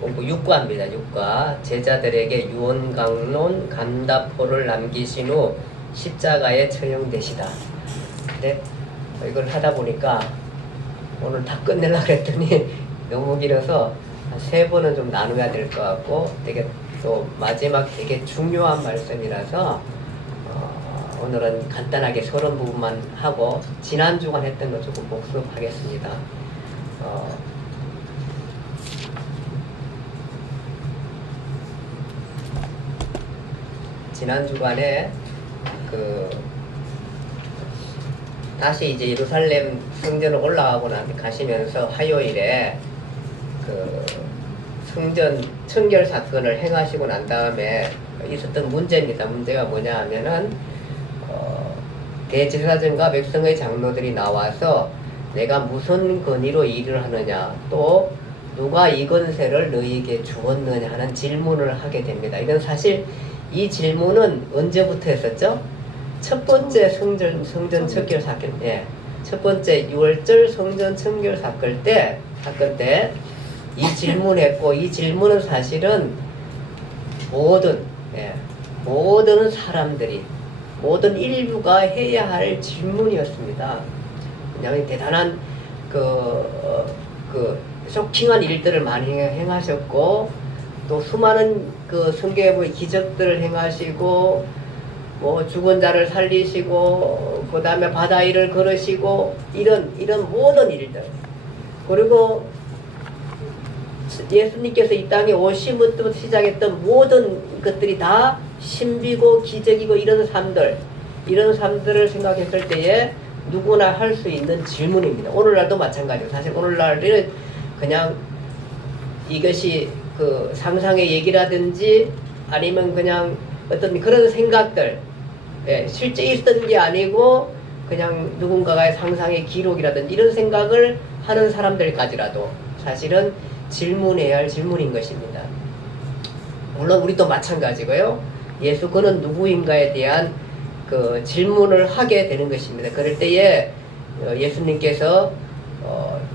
공부 6과입니다. 6과. 제자들에게 유언강론 감답포를 남기신 후 십자가에 처형되시다. 근데 이걸 하다 보니까 오늘 다 끝내려고 했더니 너무 길어서 한 3번은 좀 나눠야 될 것 같고, 되게 또 마지막 되게 중요한 말씀이라서 오늘은 간단하게 서론 부분만 하고 지난주간 했던 거 조금 복습하겠습니다. 지난 주간에 다시 이제 예루살렘 성전을 올라가고 가시면서 화요일에 성전 청결 사건을 행하시고 난 다음에 있었던 문제입니다. 문제가 뭐냐 하면은 대제사장과 백성의 장로들이 나와서 내가 무슨 권위로 일을 하느냐, 또 누가 이 권세를 너희에게 주었느냐 하는 질문을 하게 됩니다. 이건 사실 이 질문은 언제부터 했었죠? 첫 번째 성전 청결 사건, 첫 번째 6월절 성전 청결 사건 때 이 질문했고, 이 질문은 사실은 모든 사람들이, 모든 인류가 해야 할 질문이었습니다. 왜냐하면 대단한 쇼킹한 일들을 많이 행하셨고, 또 수많은 성경의 기적들을 행하시고, 뭐 죽은 자를 살리시고, 그 다음에 바다 위를 걸으시고, 이런 모든 일들. 그리고 예수님께서 이 땅에 오심부터 시작했던 모든 것들이 다 신비고 기적이고 이런 삶들을 생각했을 때에 누구나 할 수 있는 질문입니다. 오늘날도 마찬가지고, 사실 오늘날은 그냥 이것이 상상의 얘기라든지 아니면 그냥 어떤 그런 생각들, 실제 있었던 게 아니고 그냥 누군가의 상상의 기록이라든지 이런 생각을 하는 사람들까지라도 사실은 질문해야 할 질문인 것입니다. 물론 우리도 마찬가지고요. 예수 그는 누구인가에 대한 질문을 하게 되는 것입니다. 그럴 때에 예수님께서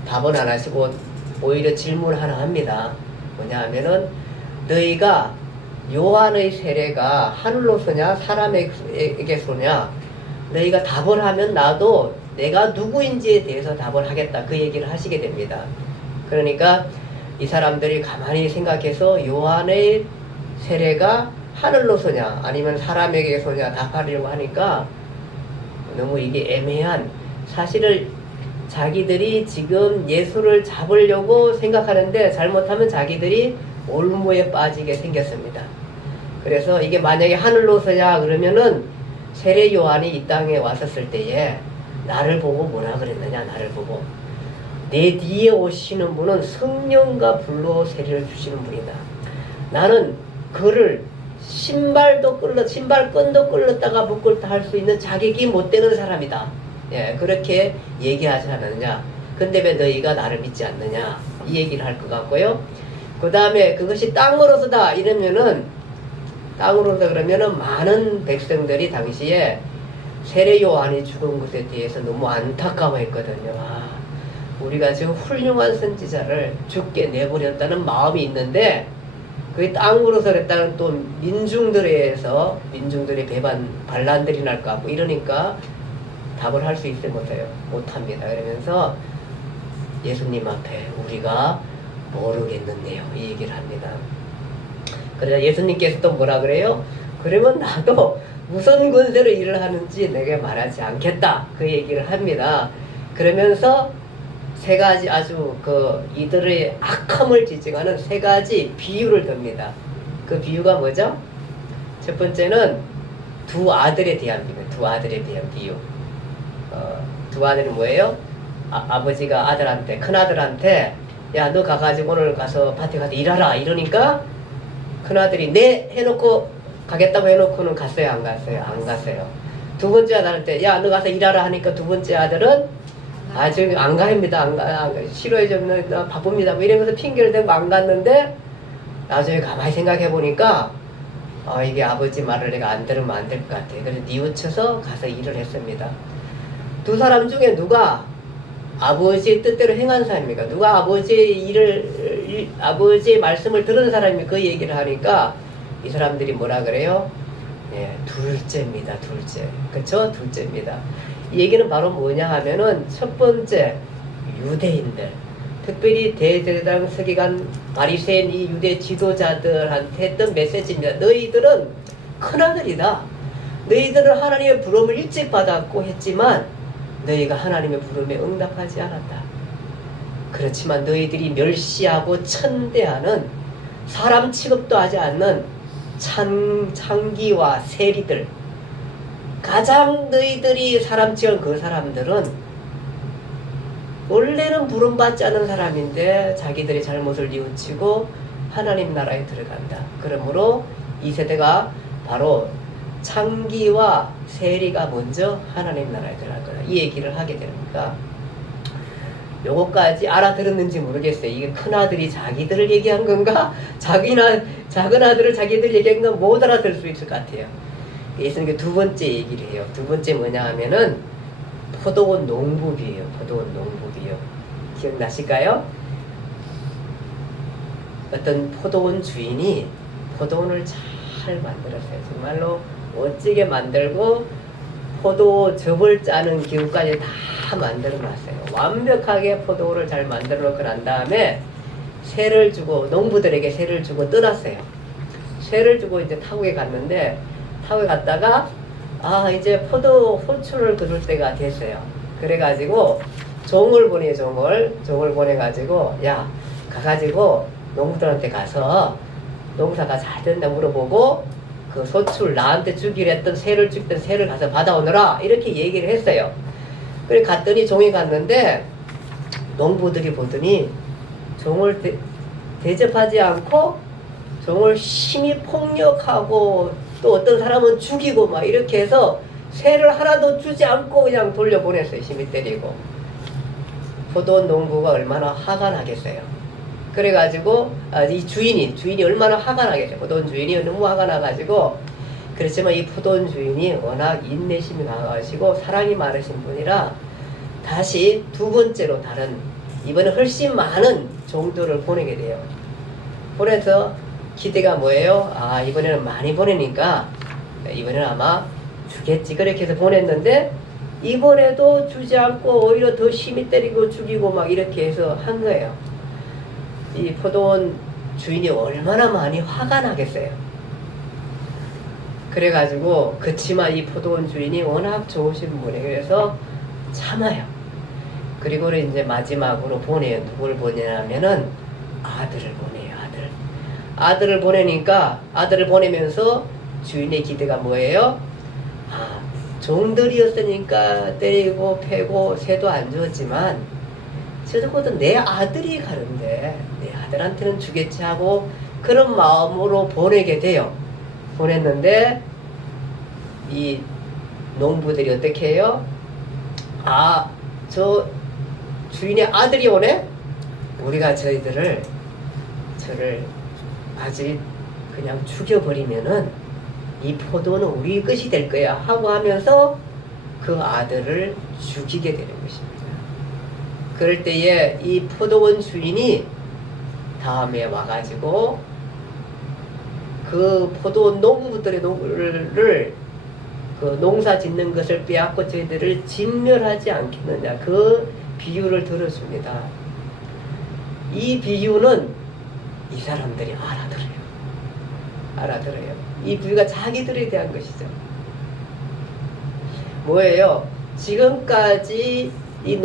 답은 안 하시고 오히려 질문 하나 합니다. 뭐냐 하면은 너희가 요한의 세례가 하늘로서냐 사람에게서냐, 너희가 답을 하면 나도 내가 누구인지에 대해서 답을 하겠다, 그 얘기를 하시게 됩니다. 그러니까 이 사람들이 가만히 생각해서 요한의 세례가 하늘로서냐 아니면 사람에게서냐 답하려고 하니까 너무 이게 애매한, 사실은 자기들이 지금 예수를 잡으려고 생각하는데 잘못하면 자기들이 올무에 빠지게 생겼습니다. 그래서 이게 만약에 하늘로서냐 그러면은 세례 요한이 이 땅에 왔었을 때에 나를 보고 뭐라 그랬느냐, 나를 보고 내 뒤에 오시는 분은 성령과 불로 세례를 주시는 분이다. 나는 그를 신발끈도 끌었다가 묶었다 할 수 있는 자격이 못 되는 사람이다. 그렇게 얘기하지 않느냐. 근데 왜 너희가 나를 믿지 않느냐, 이 얘기를 할 것 같고요. 그 다음에 그것이 땅으로서다 이러면은, 땅으로서 그러면은 많은 백성들이 당시에 세례 요한이 죽은 것에 대해서 너무 안타까워했거든요. 우리가 지금 훌륭한 선지자를 죽게 내버렸다는 마음이 있는데, 그게 땅으로서 그랬다는 또 민중들의 반란들이 날 것 같고 이러니까 답을 할 수 있을 못합니다. 그러면서 예수님 앞에 우리가 모르겠는데요, 이 얘기를 합니다. 그러자 예수님께서 또 뭐라 그래요? 그러면 나도 무슨 권세로 일을 하는지 내게 말하지 않겠다, 그 얘기를 합니다. 그러면서 세 가지 아주 이들의 악함을 지칭하는 3가지 비유를 듭니다. 그 비유가 뭐죠? 첫 번째는 두 아들에 대한 비유. 두 아들은 뭐예요? 아버지가 아들한테, 큰아들한테 야, 너 가가지고 오늘 가서 밭에 가서 일하라 이러니까 큰아들이 네 해놓고 가겠다고 해놓고는 갔어요, 안 갔어요? 안 갔어요. 두 번째 아들한테 야, 너 가서 일하라 하니까 두 번째 아들은 지금 안 가입니다. 안 가. 싫어해 좀 바쁩니다. 뭐 이러면서 핑계를 대고 안 갔는데, 나중에 가만히 생각해 보니까 이게 아버지 말을 내가 안 들으면 안 될 것 같아. 그래서 뉘우쳐서 가서 일을 했습니다. 두 사람 중에 누가 아버지의 뜻대로 행한 사람입니까? 누가 아버지의 일을 아버지의 말씀을 들은 사람이 그 얘기를 하니까 이 사람들이 뭐라 그래요? 예, 둘째입니다. 둘째. 그쵸? 둘째입니다. 이 얘기는 바로 뭐냐 하면은 첫 번째 유대인들, 특별히 대제사장 서기관 바리새인 이 유대 지도자들한테 했던 메시지입니다. 너희들은 큰아들이다. 너희들은 하나님의 부름을 일찍 받았고 했지만 너희가 하나님의 부름에 응답하지 않았다. 그렇지만 너희들이 멸시하고 천대하는 사람 취급도 하지 않는 창기와 세리들, 가장 너희들이 사람 취한 그 사람들은 원래는 부름받지 않은 사람인데 자기들의 잘못을 뉘우치고 하나님 나라에 들어간다. 그러므로 이 세대가 바로 창기와 세리가 먼저 하나님 나라에 들어갈 거다. 이 얘기를 하게 됩니다. 요거까지 알아들었는지 모르겠어요. 이게 큰아들이 자기들을 얘기한 건가? 작은 아들을 자기들 얘기한 건 못 알아들을 수 있을 것 같아요. 그래서 두 번째 얘기를 해요. 두 번째 뭐냐 하면은 포도원 농부비예요. 포도원 농부비요. 기억나실까요? 어떤 포도원 주인이 포도원을 잘 만들었어요. 정말로 멋지게 만들고 포도 즙을 짜는 기구까지 다 만들어 놨어요. 완벽하게 포도를 잘 만들어 놓고 난 다음에 세를 주고, 농부들에게 세를 주고 떠났어요. 세를 주고 이제 타국에 갔는데, 타국에 갔다가 이제 포도 호출을 거둘 때가 됐어요. 그래가지고 종을 보내요. 종을 보내가지고 야, 가가지고 농부들한테 가서 농사가 잘 된다 물어보고 그 소출 나한테 주기로 했던 세를 주던 세를 가서 받아오너라, 이렇게 얘기를 했어요. 그래 갔더니 종이 갔는데 농부들이 보더니 종을 대접하지 않고 종을 심히 폭력하고 또 어떤 사람은 죽이고 막 이렇게 해서 세를 하나도 주지 않고 그냥 돌려보냈어요. 심히 때리고. 포도원 농부가 얼마나 화가 나겠어요. 그래가지고 이 주인이 얼마나 화가 나겠어요. 포도원 주인이 너무 화가 나가지고. 그렇지만 이 포도원 주인이 워낙 인내심이 강하시고 사랑이 많으신 분이라 다시 두 번째로 다른, 이번에 훨씬 많은 종들을 보내게 돼요. 보내서 기대가 뭐예요? 이번에는 많이 보내니까 이번에는 아마 주겠지, 그렇게 해서 보냈는데 이번에도 주지 않고 오히려 더 심히 때리고 죽이고 막 이렇게 해서 한 거예요. 이 포도원 주인이 얼마나 많이 화가 나겠어요. 그래가지고 그치만 이 포도원 주인이 워낙 좋으신 분이 그래서 참아요. 그리고 이제 마지막으로 보내요. 누굴 보내냐면은 아들을 보내요. 아들을 보내니까, 아들을 보내면서 주인의 기대가 뭐예요? 종들이었으니까 때리고 패고 새도 안 주었지만 적어도 내 아들이 가는데 내 아들한테는 주겠지 하고 그런 마음으로 보내게 돼요. 보냈는데 이 농부들이 어떻게 해요? 저 주인의 아들이 오네? 우리가 저를 아직 그냥 죽여버리면은 이 포도는 우리 것이 될 거야 하고 하면서 그 아들을 죽이게 되는 것입니다. 그럴 때에 이 포도원 주인이 다음에 와가지고 그 포도원 농부들의 그 농사 짓는 것을 빼앗고 저희들을 진멸하지 않겠느냐, 그 비유를 들어줍니다. 이 비유는 이 사람들이 알아들어요. 이 비유가 자기들에 대한 것이죠. 뭐예요? 지금까지 이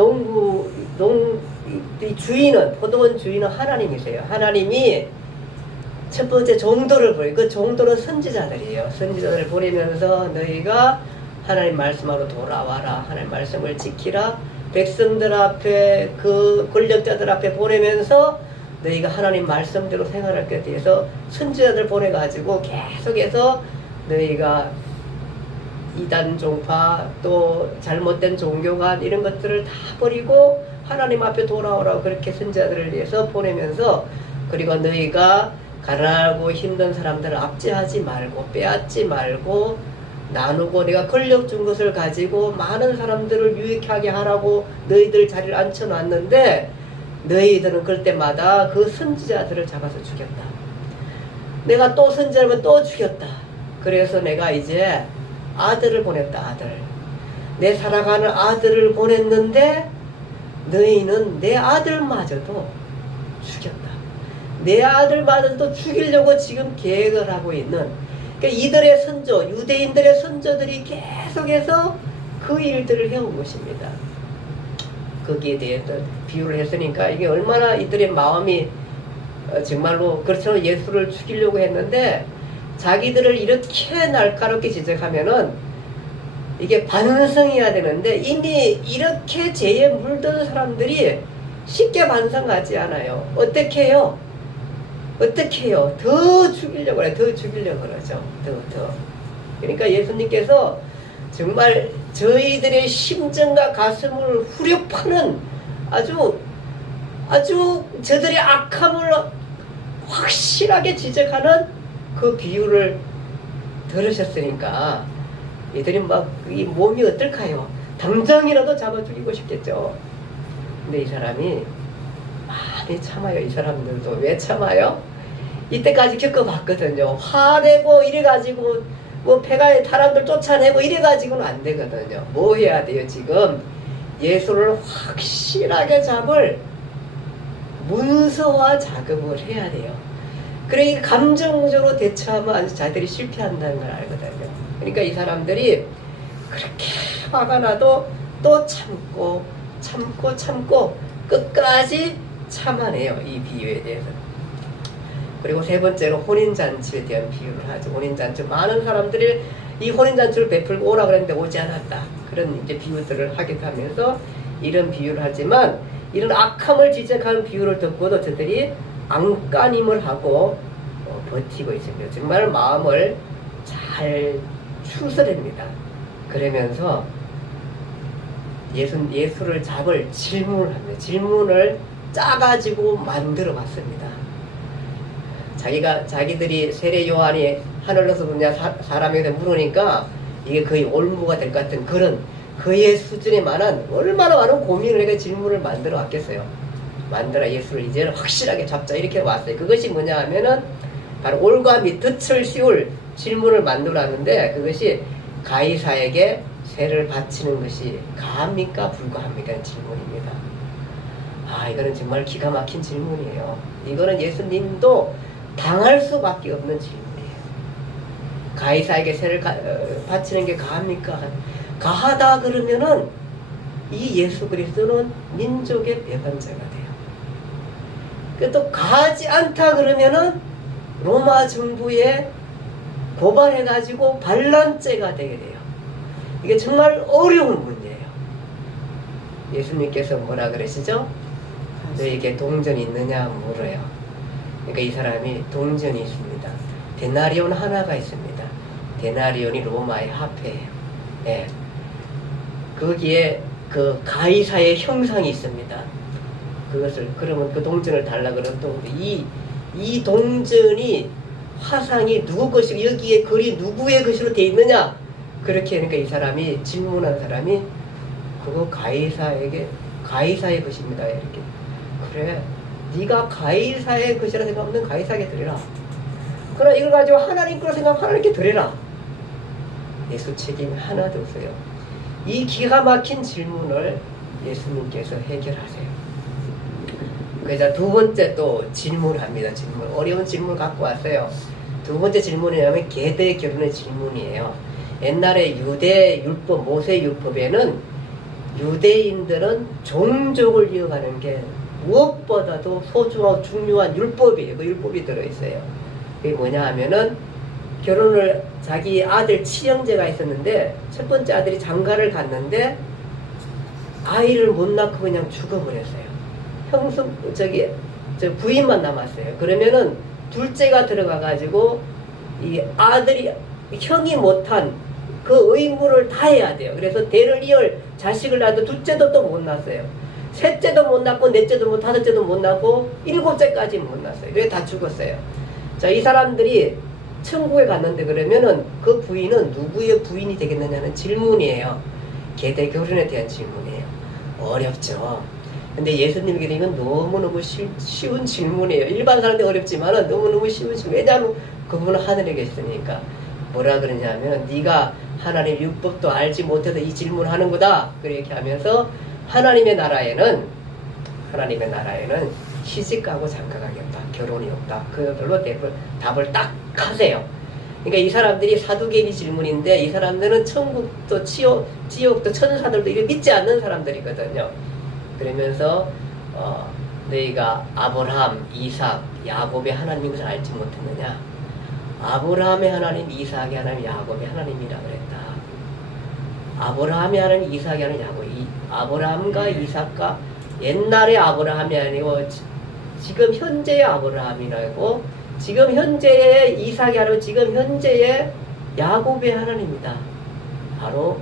포도원 주인은 하나님이세요. 하나님이 첫 번째 종도를 보내요. 그 종도는 선지자들이에요. 선지자들을 보내면서 너희가 하나님 말씀으로 돌아와라. 하나님 말씀을 지키라. 백성들 앞에, 그 권력자들 앞에 보내면서 너희가 하나님 말씀대로 생활할 것에 대해서 선지자들 보내가지고 계속해서 너희가 이단 종파 또 잘못된 종교관 이런 것들을 다 버리고 하나님 앞에 돌아오라고 그렇게 선지자들을 위해서 보내면서, 그리고 너희가 가난하고 힘든 사람들을 압제하지 말고 빼앗지 말고 나누고 내가 권력 준 것을 가지고 많은 사람들을 유익하게 하라고 너희들 자리를 앉혀놨는데 너희들은 그럴 때마다 그 선지자들을 잡아서 죽였다. 내가 또 선지자를 또 죽였다. 그래서 내가 이제 아들을 보냈다. 아들. 내 사랑하는 아들을 보냈는데 너희는 내 아들마저도 죽였다. 내 아들마저도 죽이려고 지금 계획을 하고 있는, 그러니까 이들의 선조, 유대인들의 선조들이 계속해서 그 일들을 해온 것입니다. 거기에 대해서 비유를 했으니까 이게 얼마나 이들의 마음이 정말로 그렇죠. 예수를 죽이려고 했는데 자기들을 이렇게 날카롭게 지적하면은 이게 반성해야 되는데 이미 이렇게 죄에 물든 사람들이 쉽게 반성하지 않아요. 어떻게 해요? 어떻게 해요? 더 죽이려고 그래. 더 죽이려고 그러죠. 더. 그러니까 예수님께서 정말 저희들의 심정과 가슴을 후려 파는 아주 저들의 악함을 확실하게 지적하는 그 비유를 들으셨으니까 이들이 막 이 몸이 어떨까요? 당장이라도 잡아 죽이고 싶겠죠. 근데 이 사람이 많이 참아요. 이 사람들도. 왜 참아요? 이때까지 겪어봤거든요. 화내고 이래가지고 뭐 폐가에 사람들 쫓아내고 이래가지고는 안 되거든요. 뭐 해야 돼요? 지금 예수를 확실하게 잡을 문서화 작업을 해야 돼요. 그러니까 감정적으로 대처하면 아주 자들이 실패한다는 걸 알거든요. 그러니까 이 사람들이 그렇게 화가 나도 또 참고 끝까지 참아내요. 이 비유에 대해서. 그리고 세 번째로 혼인잔치에 대한 비유를 하죠. 혼인잔치. 많은 사람들이 이 혼인잔치를 베풀고 오라 그랬는데 오지 않았다. 그런 이제 비유들을 하기도 하면서 이런 비유를 하지만 이런 악함을 지적하는 비유를 듣고도 저들이 안간힘을 하고 버티고 있습니다. 정말 마음을 잘 추스립니다. 그러면서 예수를 잡을 질문을 합니다. 질문을 짜가지고 만들어 봤습니다. 자기들이 세례 요한이 하늘로서 보냐 사람에게 물으니까 이게 거의 올무가 될 것 같은 그런 그의 수준에 만한 얼마나 많은 고민을 해서 질문을 만들어 왔겠어요. 만들어 예수를 이제는 확실하게 잡자 이렇게 왔어요. 그것이 뭐냐 하면은 바로 올과 및 덫을 씌울 질문을 만들어 왔는데 그것이 가이사에게 세를 바치는 것이 가합니까 불가합니까 하는 질문입니다. 이거는 정말 기가 막힌 질문이에요. 이거는 예수님도 당할 수밖에 없는 질문이에요. 가이사에게 세를 바치는 게 가합니까? 가하다 그러면은 이 예수 그리스도는 민족의 배반자가 돼요. 또 가하지 않다 그러면은 로마 정부에 고발해가지고 반란죄가 되게 돼요. 이게 정말 어려운 문제예요. 예수님께서 뭐라 그러시죠? 너에게 동전이 있느냐 물어요. 그러니까 이 사람이 동전이 있습니다. 데나리온 하나가 있습니다. 데나리온이 로마의 화폐예요. 네. 거기에 그 가이사의 형상이 있습니다. 그것을 그러면 그 동전을 달라 그러면 또 이 동전이 화상이 누구 것이고 여기에 글이 누구의 것으로 되어 있느냐? 그렇게 하니까 이 사람이 질문한 사람이 그거 가이사의 것입니다. 이렇게. 그래, 네가 가이사의 것이라 생각하면 가이사에게 드려라. 그러나 이걸 가지고 하나님 거라 생각하면 하나님께 드려라. 예수 책임이 하나도 없어요. 이 기가 막힌 질문을 예수님께서 해결하세요. 그래서 두 번째 또 질문합니다. 질문. 어려운 질문 갖고 왔어요. 두 번째 질문이라면 계대 결혼의 질문이에요. 옛날에 유대 율법, 모세 율법에는 유대인들은 종족을 이어가는 게 무엇보다도 소중하고 중요한 율법이에요. 그 율법이 들어있어요. 그게 뭐냐 하면은 결혼을 자기 아들 칠형제가 있었는데 첫 번째 아들이 장가를 갔는데 아이를 못 낳고 그냥 죽어버렸어요. 부인만 남았어요. 그러면은 둘째가 들어가가지고 이 아들이 형이 못한 그 의무를 다 해야 돼요. 그래서 대를 이을 자식을 낳아도 둘째도 또 못 낳았어요. 셋째도 못 낳고 넷째도 못 다섯째도 못 낳고 일곱째까지 못 낳았어요. 그래서 다 죽었어요. 자, 이 사람들이 천국에 갔는데 그러면은 그 부인은 누구의 부인이 되겠느냐는 질문이에요. 계대 결혼에 대한 질문이에요. 어렵죠. 근데 예수님에게 이건 너무너무 쉬운 질문이에요. 일반 사람들 어렵지만은 너무너무 쉬운 질문. 왜냐하면 그분은 하늘에 계시니까. 뭐라 그러냐면 네가 하나님 율법도 알지 못해도 이 질문을 하는 거다. 그렇게 하면서 하나님의 나라에는 시집가고 장가가기 없다. 결혼이 없다. 그걸로 답을 딱 하세요. 그러니까 이 사람들이 사두개인 질문인데 이 사람들은 천국도 지옥도 천사들도 이걸 믿지 않는 사람들이거든요. 그러면서 너희가 아브라함, 이삭, 야곱의 하나님인 것을 알지 못했느냐? 아브라함의 하나님, 이삭의 하나님, 야곱의 하나님이라 그랬다. 아브라함의 하나님, 이삭의 하나님, 야곱. 아브라함과 이삭과 옛날의 아브라함이 아니고 지금 현재의 아브라함이라고, 지금 현재의 이삭이 아니고 지금 현재의 야곱의 하나님이다. 바로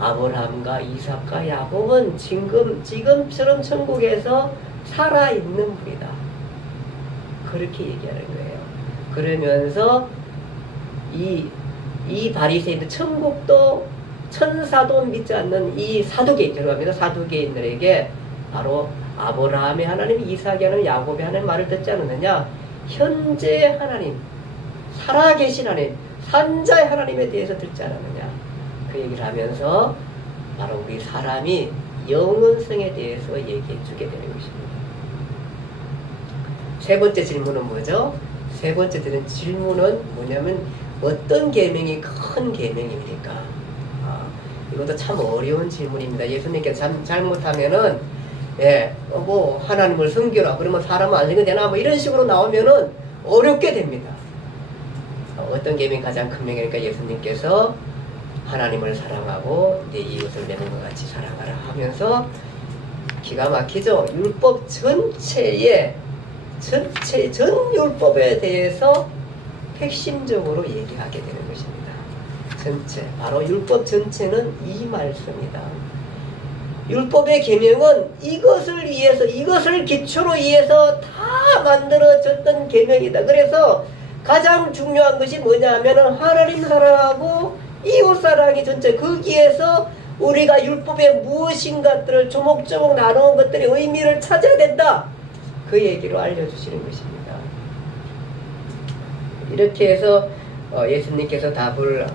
아브라함과 이삭과 야곱은 지금처럼 천국에서 살아있는 분이다. 그렇게 얘기하는 거예요. 그러면서 이 바리새인들, 천국도 천사도 믿지 않는 이 사두개인, 죄송합니다. 사두개인들에게 바로 아브라함의 하나님, 이삭의 하나님, 야곱의 하나님 말을 듣지 않느냐? 현재 하나님, 살아계신 하나님, 산자의 하나님에 대해서 듣지 않았느냐? 그 얘기를 하면서 바로 우리 사람이 영원성에 대해서 얘기해 주게 되는 것입니다. 세 번째 질문은 뭐죠? 세 번째 질문은 뭐냐면 어떤 계명이 큰 계명입니까? 이것도 참 어려운 질문입니다. 예수님께서 잘못하면은 뭐 하나님을 섬기라 그러면 사람은 안 섬겨되나 뭐 이런 식으로 나오면은 어렵게 됩니다. 어떤 계명이 가장 큰 명이니까 예수님께서 하나님을 사랑하고 내 이웃을 내 몸과 같이 사랑하라 하면서 기가 막히죠. 율법 전 율법에 대해서 핵심적으로 얘기하게 되는 것입니다. 전체, 바로 율법 전체는 이 말씀이다. 율법의 계명은 이것을 위해서, 이것을 기초로 위해서 다 만들어졌던 계명이다. 그래서 가장 중요한 것이 뭐냐 하면은 하나님 사랑하고 이웃 사랑이 전체, 거기에서 우리가 율법의 무엇인가들을 조목조목 나누는 것들의 의미를 찾아야 된다. 그 얘기로 알려주시는 것입니다. 이렇게 해서 예수님께서 답을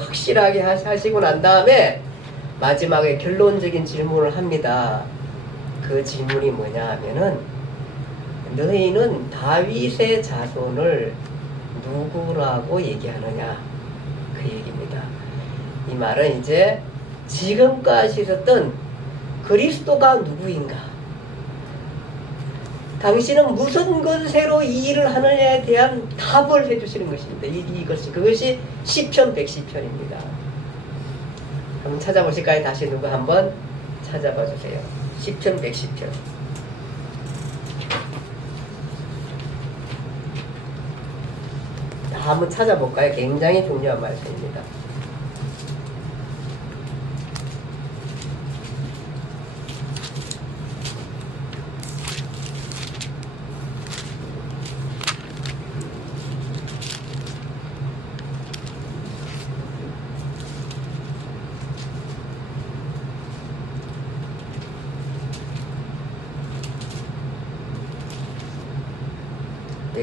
확실하게 하시고 난 다음에 마지막에 결론적인 질문을 합니다. 그 질문이 뭐냐 하면은 너희는 다윗의 자손을 누구라고 얘기하느냐? 그 얘기입니다. 이 말은 이제 지금까지 있었던 그리스도가 누구인가? 당신은 무슨 것으로 이 일을 하느냐에 대한 답을 해주시는 것입니다. 그것이 시편 110편입니다. 한번 찾아보실까요? 다시 누구 한번 찾아봐 주세요. 시편 110편. 한번 찾아볼까요? 굉장히 중요한 말씀입니다.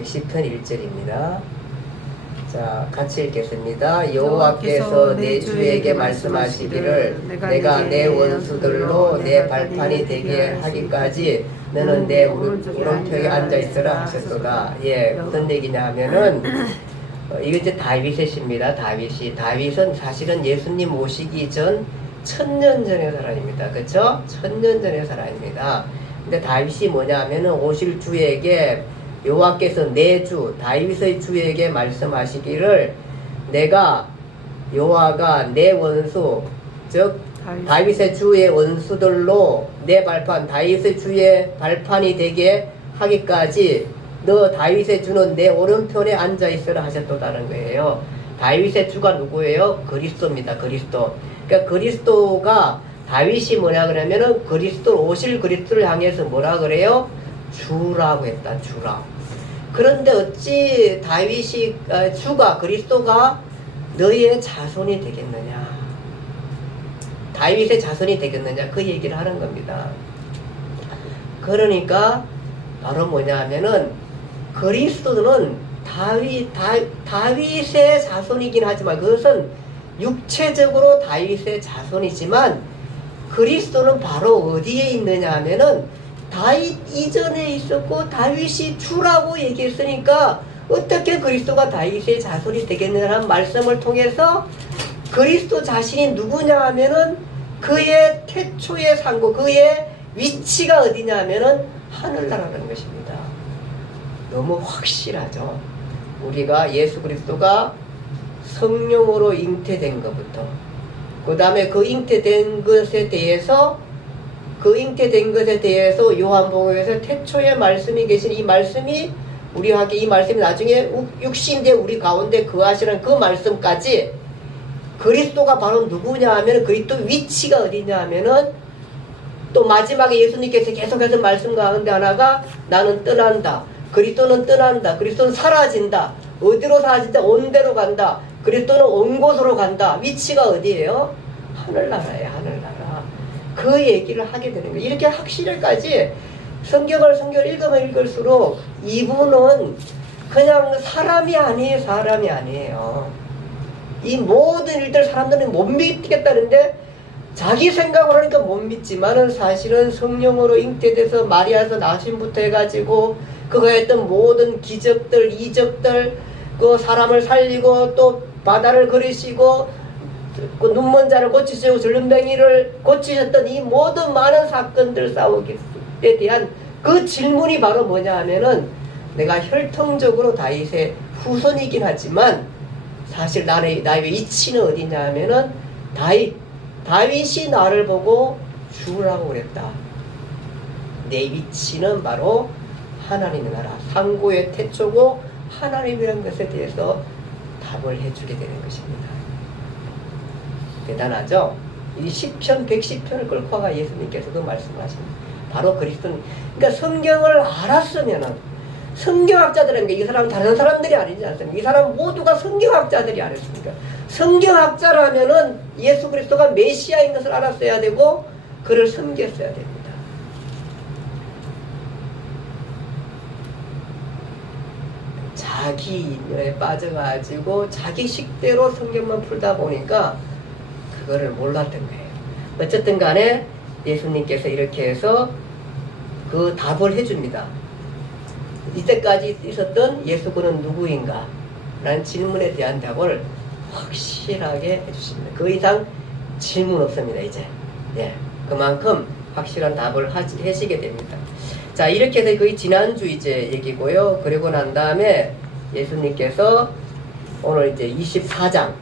시편 1절입니다. 자, 같이 읽겠습니다. 여호와께서 내 주에게 말씀하시기를 내가 내 원수들로 내 발판이 되게 하기까지 너는 내 오른편에 앉아있으라 하셨도다. 무슨 얘기냐 하면은 이거 이제 다윗의 시입니다. 다윗은 사실은 예수님 오시기 전 1000년 전의 사람입니다. 그쵸? 1000년 전의 사람입니다. 근데 다윗이 뭐냐 하면은 오실 주에게 여호와께서 내 주 다윗의 주에게 말씀하시기를 내가 여호와가 내 원수 즉 다윗의 주의 원수들로 내 발판 다윗의 주의 발판이 되게 하기까지 너 다윗의 주는 내 오른편에 앉아있으라 하셨다는 거예요. 다윗의 주가 누구예요? 그리스도입니다. 그리스도. 그러니까 그리스도가 다윗이 뭐냐 그러면은 오실 그리스도를 향해서 뭐라 그래요? 주라고 했다. 주라. 그런데 어찌 다윗이 주가 그리스도가 너희의 자손이 되겠느냐? 다윗의 자손이 되겠느냐? 그 얘기를 하는 겁니다. 그러니까 바로 뭐냐 하면은 그리스도는 다윗의 자손이긴 하지만 그것은 육체적으로 다윗의 자손이지만 그리스도는 바로 어디에 있느냐 하면은 다윗 이전에 있었고 다윗이 주라고 얘기했으니까 어떻게 그리스도가 다윗의 자손이 되겠느냐는 말씀을 통해서 그리스도 자신이 누구냐 하면은 그의 태초의 상고 그의 위치가 어디냐 하면은 하늘나라라는 것입니다. 너무 확실하죠. 우리가 예수 그리스도가 성령으로 잉태된 것부터 그 다음에 그 잉태된 것에 대해서 요한복음에서 태초에 말씀이 계신 이 말씀이 우리에게 이 말씀이 나중에 육신대 우리 가운데 거하시는 그 말씀까지 그리스도가 바로 누구냐 하면 그리스도 위치가 어디냐 하면은 또 마지막에 예수님께서 계속해서 말씀 가운데 하나가 나는 떠난다. 그리스도는 떠난다. 그리스도는 사라진다. 어디로 사라진다? 온 데로 간다. 그리스도는 온 곳으로 간다. 위치가 어디예요? 하늘나라예요. 하늘나라. 그 얘기를 하게 되는 거예요. 이렇게 확실하까지 성경을 읽으면 읽을수록 이분은 그냥 사람이 아니에요. 사람이 아니에요. 이 모든 일들 사람들은 못 믿겠다는데 자기 생각을 하니까 못 믿지만은 사실은 성령으로 잉태돼서 마리아에서 나심부터 해가지고 그가 했던 모든 기적들, 이적들, 그 사람을 살리고 또 바다를 그리시고 그 눈먼 자를 고치시고 절름뱅이를 고치셨던 이 모든 많은 사건들 싸우기에 대한 그 질문이 바로 뭐냐 하면은 내가 혈통적으로 다윗의 후손이긴 하지만 사실 나의 위치는 어디냐 하면은 다윗이 나를 보고 죽으라고 그랬다. 내 위치는 바로 하나님의 나라, 상고의 태초고 하나님이라는 것에 대해서 답을 해주게 되는 것입니다. 대단하죠? 이 10편, 110편을 끌고 가 예수님께서도 말씀하십니다. 바로 그리스도는, 그러니까 성경을 알았으면은, 성경학자들은 이 사람 다른 사람들이 아니지 않습니까? 이 사람 모두가 성경학자들이 아니었습니까? 성경학자라면은 예수 그리스도가 메시아인 것을 알았어야 되고 그를 섬겼어야 됩니다. 자기 인연에 빠져가지고 자기 식대로 성경만 풀다 보니까 그거를 몰랐던 거예요. 어쨌든 간에 예수님께서 이렇게 해서 그 답을 해줍니다. 이때까지 있었던 예수군은 누구인가? 라는 질문에 대한 답을 확실하게 해주십니다. 그 이상 질문 없습니다, 이제. 예, 그만큼 확실한 답을 하시게 됩니다. 자, 이렇게 해서 거의 지난주 이제 얘기고요. 그리고 난 다음에 예수님께서 오늘 이제 24장.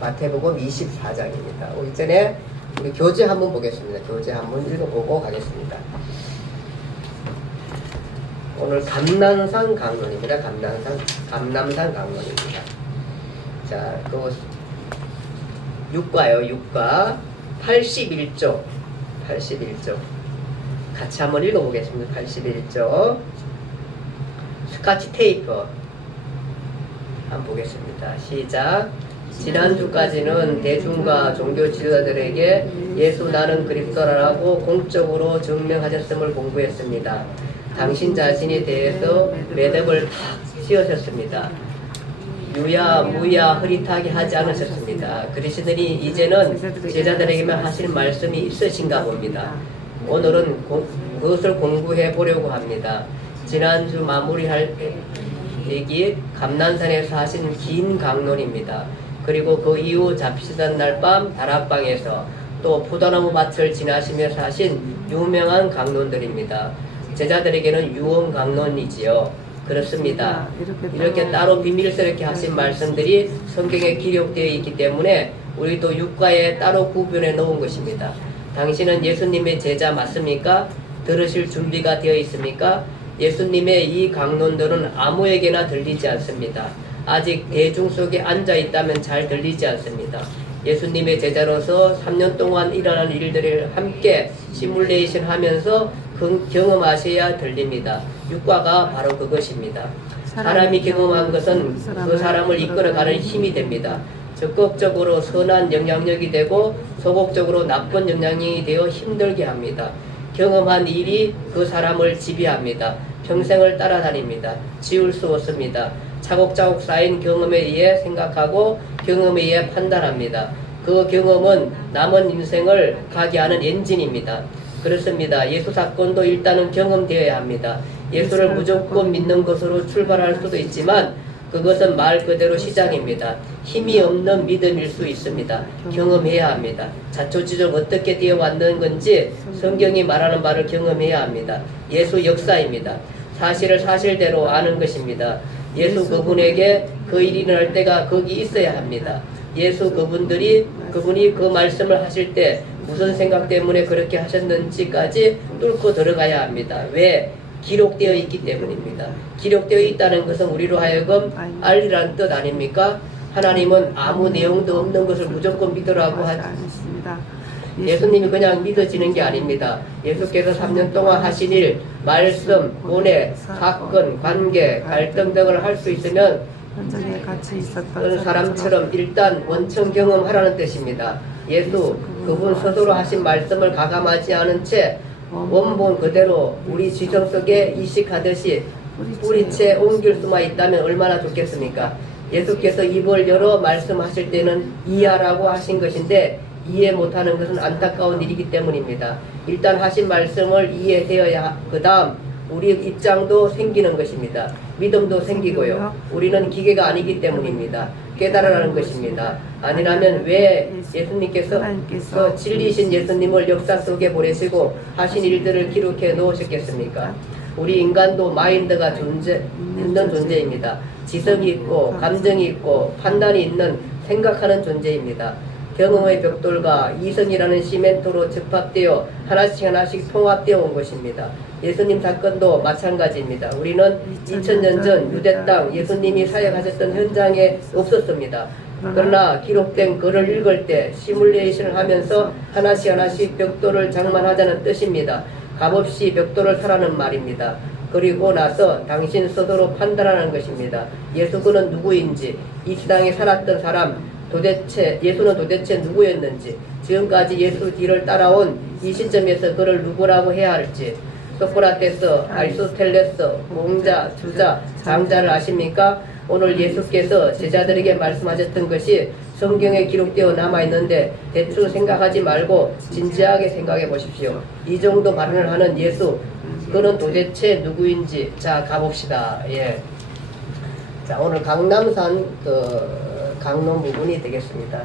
마태복음 24장입니다. 오기 전에 우리 교재 한번 보겠습니다. 교재 한번 읽어보고 가겠습니다. 오늘 감남산 강론입니다. 감남산 강론입니다. 자, 그 6과요. 6과 81조. 같이 한번 읽어보겠습니다. 81조. 스카치 테이프 한번 보겠습니다. 시작. 지난주까지는 대중과 종교 지도자들에게 예수 나는 그리스도라고 공적으로 증명하셨음을 공부했습니다. 당신 자신에 대해서 매듭을 탁 씌우셨습니다. 유야 무야 흐릿하게 하지 않으셨습니다. 그리스도인이 이제는 제자들에게만 하실 말씀이 있으신가 봅니다. 오늘은 그것을 공부해 보려고 합니다. 지난주 마무리할 얘기 감난산에서 하신 긴 강론입니다. 그리고 그 이후 잡히던 날 밤 다락방에서 또 포도나무 밭을 지나시면서 하신 유명한 강론들입니다. 제자들에게는 유언 강론이지요. 그렇습니다. 이렇게 따로 비밀스럽게 하신 말씀들이 성경에 기록되어 있기 때문에 우리도 육과에 따로 구분해 놓은 것입니다. 당신은 예수님의 제자 맞습니까? 들으실 준비가 되어 있습니까? 예수님의 이 강론들은 아무에게나 들리지 않습니다. 아직 대중 속에 앉아 있다면 잘 들리지 않습니다. 예수님의 제자로서 3년 동안 일어난 일들을 함께 시뮬레이션 하면서 경험하셔야 들립니다. 육과가 바로 그것입니다. 사람이 경험한 것은 그 사람을 이끌어가는 힘이 됩니다. 적극적으로 선한 영향력이 되고 소극적으로 나쁜 영향이 되어 힘들게 합니다. 경험한 일이 그 사람을 지배합니다. 평생을 따라다닙니다. 지울 수 없습니다. 차곡차곡 쌓인 경험에 의해 생각하고 경험에 의해 판단합니다. 그 경험은 남은 인생을 가게 하는 엔진입니다. 그렇습니다. 예수 사건도 일단은 경험되어야 합니다. 예수를 무조건 믿는 것으로 출발할 수도 있지만 그것은 말 그대로 시작입니다. 힘이 없는 믿음일 수 있습니다. 경험해야 합니다. 자초지종 어떻게 되어 왔는 건지 성경이 말하는 바를 경험해야 합니다. 예수 역사입니다. 사실을 사실대로 아는 것입니다. 예수 그분에게 그 일이 일어날 때가 거기 있어야 합니다. 예수 그분이 그 말씀을 하실 때 무슨 생각 때문에 그렇게 하셨는지까지 뚫고 들어가야 합니다. 왜? 기록되어 있기 때문입니다. 기록되어 있다는 것은 우리로 하여금 알리라는 뜻 아닙니까? 하나님은 아무 내용도 없는 것을 무조건 믿으라고 하지 않습니다. 예수님이 그냥 믿어지는 게 아닙니다. 예수께서 3년 동안 하신 일, 말씀, 고뇌, 사건, 관계, 갈등 등을 할 수 있으면 현장에 같이 있었던 그런 사람처럼 일단 원천 경험하라는 뜻입니다. 예수 그분 스스로 하신 말씀을 가감하지 않은 채 원본 그대로 우리 지성 속에 이식하듯이 뿌리채 옮길 수만 있다면 얼마나 좋겠습니까? 예수께서 입을 열어 말씀하실 때는 이해하라고 하신 것인데 이해 못하는 것은 안타까운 일이기 때문입니다. 일단 하신 말씀을 이해되어야 그 다음 우리 입장도 생기는 것입니다. 믿음도 생기고요. 우리는 기계가 아니기 때문입니다. 깨달으라는 것입니다. 아니라면 왜 예수님께서 그 진리신 예수님을 역사 속에 보내시고 하신 일들을 기록해 놓으셨겠습니까? 우리 인간도 마인드가 있는 존재입니다. 지성이 있고 감정이 있고 판단이 있는 생각하는 존재입니다. 경험의 벽돌과 이성이라는 시멘트로 접합되어 하나씩 통합되어 온 것입니다. 예수님 사건도 마찬가지입니다. 우리는 2000년 전 유대 땅 예수님이 사역하셨던 현장에 없었습니다. 그러나 기록된 글을 읽을 때 시뮬레이션을 하면서 하나씩 벽돌을 장만하자는 뜻입니다. 값없이 벽돌을 사라는 말입니다. 그리고 나서 당신 스스로 판단하는 것입니다. 예수 그는 누구인지, 이 세상에 살았던 사람, 예수는 도대체 누구였는지, 지금까지 예수 뒤를 따라온 이 시점에서 그를 누구라고 해야 할지, 소크라테스, 아리스토텔레스, 공자, 주자, 장자를 아십니까? 오늘 예수께서 제자들에게 말씀하셨던 것이 성경에 기록되어 남아있는데 대충 생각하지 말고 진지하게 생각해 보십시오. 이 정도 발언을 하는 예수, 그는 도대체 누구인지 자 가봅시다. 예. 자 오늘 강남산 강론 부분이 되겠습니다.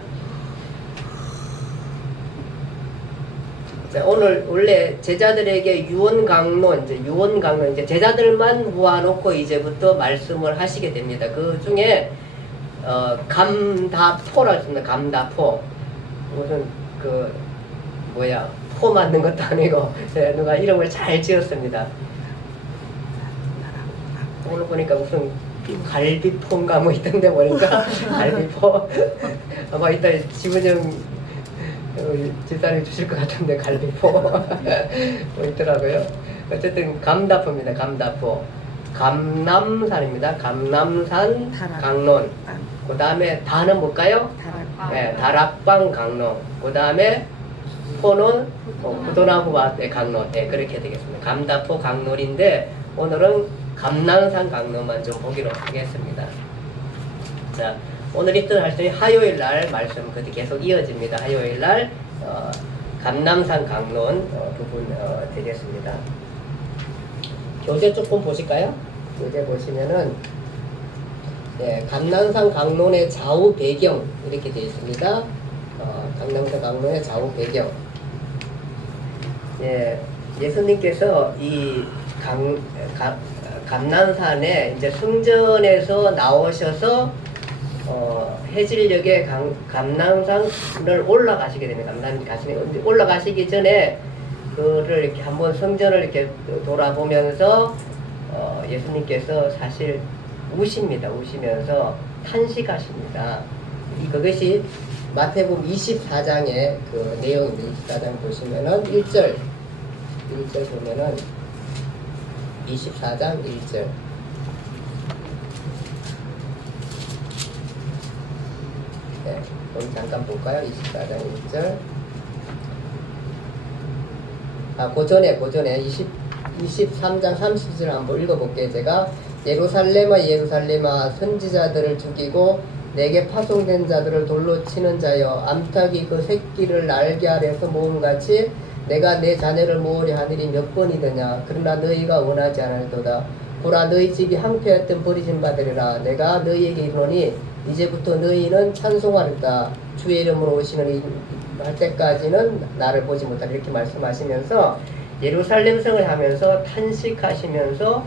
자, 오늘 원래 제자들에게 유언강론, 이제 제자들만 모아놓고 이제부터 말씀을 하시게 됩니다. 그 중에 감다포라 했습니다. 감다포. 무슨 포 만든 것도 아니고 누가 이름을 잘 지었습니다. 오늘 보니까 무슨 갈비포인가 뭐 있던데 보니까 갈비포 아마 이따 지분형 집사람이 주실 것 같은데 갈비포 뭐 있더라고요. 어쨌든 감다포입니다. 감다포 감남산입니다. 감남산 강론. 그 다음에 다는 뭘까요? 네, 다락방 강론. 그 다음에 포는 부도나무 밭의 강론. 네, 그렇게 되겠습니다. 감다포 강론인데 오늘은 감남산 강론만 좀 보기로 하겠습니다. 자, 오늘 있던 할때 화요일 날 말씀 계속 이어집니다. 화요일 날 감남산 강론 부분 되겠습니다. 교재 조금 보실까요? 교재 보시면은 감남산 강론의 좌우 배경 이렇게 되어 있습니다. 감남산 강론의 좌우 배경. 예수님께서 이 감남산에 이제 성전에서 나오셔서 해질녘에 감남산을 올라가시게 됩니다. 올라가시기 전에 그를 이렇게 한번 성전을 이렇게 돌아보면서 예수님께서 사실 우십니다. 우시면서 탄식하십니다. 그것이 마태복음 24장의 그 내용입니다. 24장 보시면은 1절 보면은 24장 1절. 네, 우리 잠깐 볼까요? 24장 1절. 고전에 23장 30절 한번 읽어볼게요. 제가 예루살렘아 선지자들을 죽이고 내게 파송된 자들을 돌로 치는 자여, 암탉이 그 새끼를 날개 아래서 모음같이 내가 내 자녀를 모으려 하늘이 몇 번이더냐. 그러나 너희가 원하지 않을도다. 보라, 너희 집이 항폐하였던 버리진 바되리라. 내가 너희에게 이르노니 이제부터 너희는 찬송하리다. 주의 이름으로 오시는 이 할 때까지는 나를 보지 못하리라. 이렇게 말씀하시면서 예루살렘 성을 하면서 탄식하시면서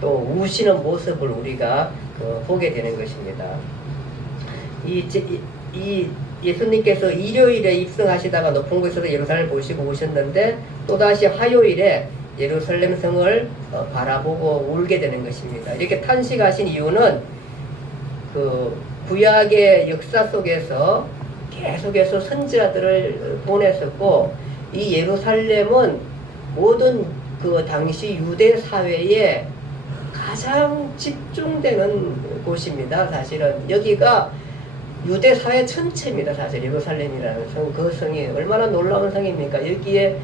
또 우시는 모습을 우리가 보게 되는 것입니다. 이 예수님께서 일요일에 입성하시다가 높은 곳에서 예루살렘을 보시고 오셨는데 또다시 화요일에 예루살렘 성을 바라보고 울게 되는 것입니다. 이렇게 탄식하신 이유는 그 구약의 역사 속에서 계속해서 선지자들을 보냈었고, 이 예루살렘은 모든 그 당시 유대 사회에 가장 집중되는 곳입니다. 사실은 여기가 유대 사회 전체입니다. 사실 예루살렘이라는 성, 그 성이 얼마나 놀라운 성입니까? 여기에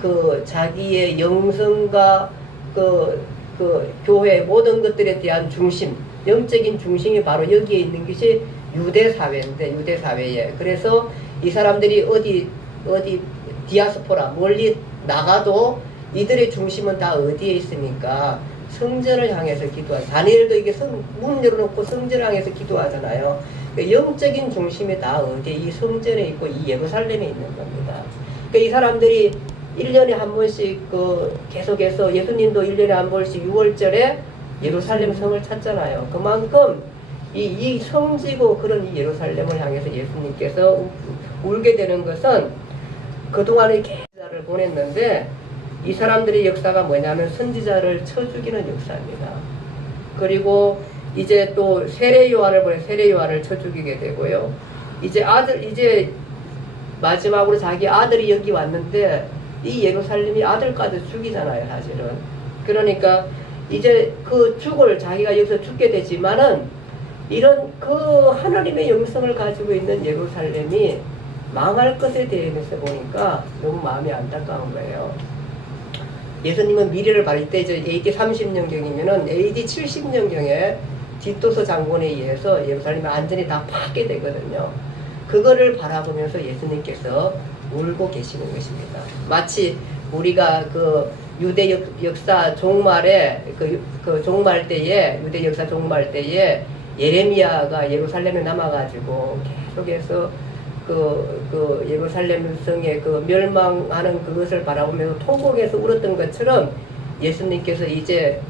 그 자기의 영성과 그 교회 모든 것들에 대한 중심, 영적인 중심이 바로 여기에 있는 것이 유대 사회인데, 유대 사회에. 그래서 이 사람들이 어디 디아스포라 멀리 나가도 이들의 중심은 다 어디에 있습니까? 성전을 향해서 기도하죠. 다니엘도 이게 문 열어놓고 성전을 향해서 기도하잖아요. 영적인 중심이 다 어디에? 이 성전에 있고 이 예루살렘에 있는 겁니다. 그러니까 이 사람들이 1년에 한 번씩 계속해서, 예수님도 1년에 한 번씩 6월절에 예루살렘 성을 찾잖아요. 그만큼 이 성지고 그런 이 예루살렘을 향해서 예수님께서 울게 되는 것은 그동안의 계자를 보냈는데, 이 사람들의 역사가 뭐냐면 선지자를 쳐 죽이는 역사입니다. 그리고 이제 또 세례 요한을 쳐 죽이게 되고요. 이제 마지막으로 자기 아들이 여기 왔는데, 이 예루살렘이 아들까지 죽이잖아요, 사실은. 그러니까 이제 자기가 여기서 죽게 되지만은, 이런 그 하나님의 영성을 가지고 있는 예루살렘이 망할 것에 대해서 보니까 너무 마음이 안타까운 거예요. 예수님은 미래를 봐릴 때 AD 30년경이면은 AD 70년경에 디토스 장군에 의해서 예루살렘이 완전히 다 파괴되거든요. 그거를 바라보면서 예수님께서 울고 계시는 것입니다. 마치 우리가 그 유대 역사 종말에 종말 때에, 유대 역사 종말 때에 예레미야가 예루살렘에 남아가지고 계속해서 그 예루살렘 성의 그 멸망하는 그것을 바라보면서 통곡해서 울었던 것처럼, 예수님께서 이제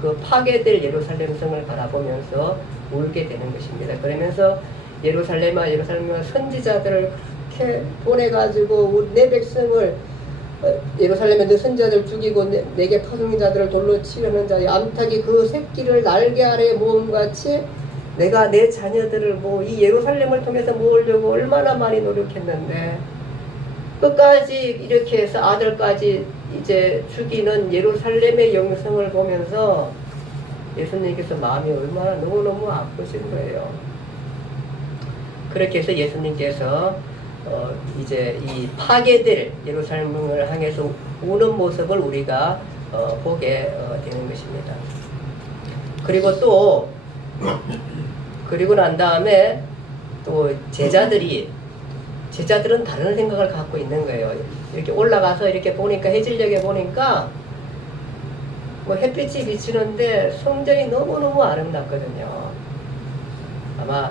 그 파괴될 예루살렘 성을 바라보면서 울게 되는 것입니다. 그러면서 예루살렘아 선지자들을 그렇게 보내가지고 내 백성을, 예루살렘에 너 선지자들 죽이고 내게 파송인 자들을 돌로 치려는 자의 암탉이 그 새끼를 날개 아래 모음같이 내가 내 자녀들을 이 예루살렘을 통해서 모으려고 얼마나 많이 노력했는데, 끝까지 이렇게 해서 아들까지 이제 죽이는 예루살렘의 영성을 보면서 예수님께서 마음이 얼마나 너무너무 아프신 거예요. 그렇게 해서 예수님께서 이제 이 파괴될 예루살렘을 향해서 우는 모습을 우리가 보게 되는 것입니다. 그리고 난 다음에 또 제자들은 다른 생각을 갖고 있는 거예요. 이렇게 올라가서 이렇게 보니까, 해질녘에 보니까 햇빛이 비치는데 성전이 너무너무 아름답거든요. 아마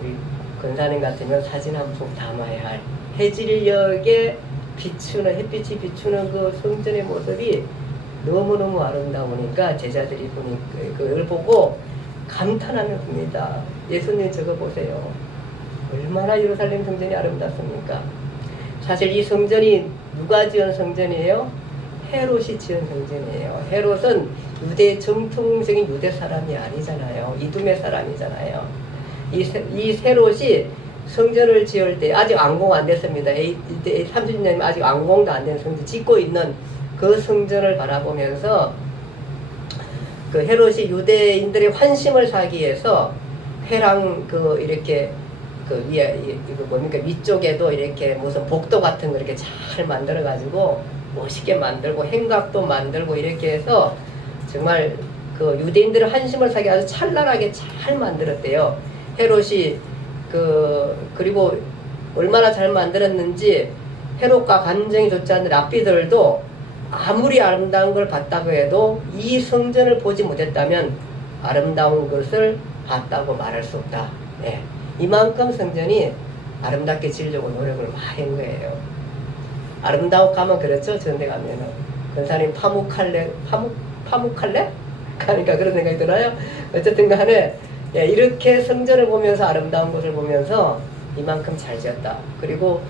우리 권사님 같으면 사진 한 幅 담아야 할, 해질녘에 햇빛이 비추는 그 성전의 모습이 너무너무 아름다우니까 제자들이 그걸 보고 감탄하는 겁니다. 예수님 저거 보세요. 얼마나 예루살렘 성전이 아름답습니까? 사실 이 성전이 누가 지은 성전이에요? 헤롯이 지은 성전이에요. 헤롯은 정통적인 유대 사람이 아니잖아요. 이두메 사람이잖아요. 이 헤롯이 성전을 지을 때 아직 완공 안 됐습니다. 30년 아직 완공도 안 된 성전 짓고 있는 그 성전을 바라보면서 그 헤롯이 유대인들의 환심을 사기 위해서 회랑 이렇게 그 위에 이거 뭡니까 위쪽에도 이렇게 무슨 복도 같은 거 이렇게 잘 만들어 가지고 멋있게 만들고 행각도 만들고 이렇게 해서 정말 그 유대인들의 한심을 사게 아주 찬란하게 잘 만들었대요. 헤롯이 그리고 얼마나 잘 만들었는지 헤롯과 감정이 좋지 않은 랍비들도 아무리 아름다운 걸 봤다고 해도 이 성전을 보지 못했다면 아름다운 것을 봤다고 말할 수 없다. 네. 이만큼 성전이 아름답게 지으려고 노력을 많이 한 거예요. 아름다워 가면 그렇죠. 전대 가면은 권사님 파묵할래? 그러니까 그런 생각이 들어요. 어쨌든 간에 예, 이렇게 성전을 보면서 아름다운 것을 보면서 이만큼 잘 지었다. 그리고